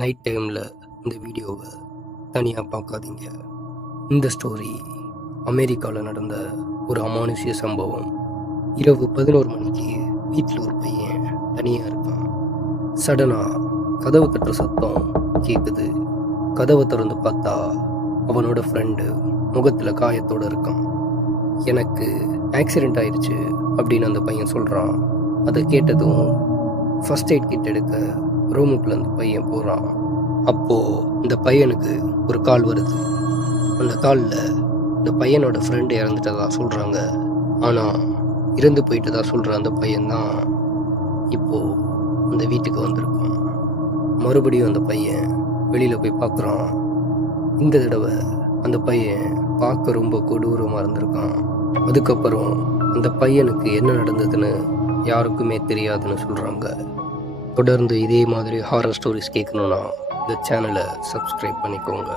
Night டைமில் இந்த வீடியோவை தனியாக பார்க்காதீங்க. இந்த ஸ்டோரி அமெரிக்காவில் நடந்த ஒரு அமானுஷ்ய சம்பவம். இரவு 11 மணிக்கு வீட்டில் ஒரு பையன் தனியாக இருக்கான். சடனாக கதவு தட்டுற சத்தம் கேட்குது. கதவை திறந்து பார்த்தா அவனோட ஃப்ரெண்டு முகத்தில் காயத்தோடு இருக்கான். எனக்கு ஆக்சிடெண்ட் ஆயிடுச்சு அப்படின்னு அந்த பையன் சொல்கிறான். அதை கேட்டதும் ஃபஸ்ட் எய்ட் கிட் எடுக்க ரூமுக்குள்ள அந்த பையன் போகிறான். அப்போது இந்த பையனுக்கு ஒரு கால் வருது. அந்த காலில் இந்த பையனோட ஃப்ரெண்டு இறந்துட்டதா சொல்கிறாங்க. ஆனால் இறந்து போயிட்டதா சொல்கிற அந்த பையன்தான் இப்போது அந்த வீட்டுக்கு வந்திருக்கான். மறுபடியும் அந்த பையன் வெளியில் போய் பார்க்குறான். இந்த தடவை அந்த பையன் பார்க்க ரொம்ப கொடூரமாக இருந்திருக்கான். அதுக்கப்புறம் அந்த பையனுக்கு என்ன நடந்ததுன்னு யாருக்குமே தெரியாதுன்னு சொல்கிறாங்க. தொடர்ந்து இதே மாதிரி ஹாரர் ஸ்டோரிஸ் கேட்கணுன்னா இந்த சேனலை சப்ஸ்கிரைப் பண்ணிக்கோங்க.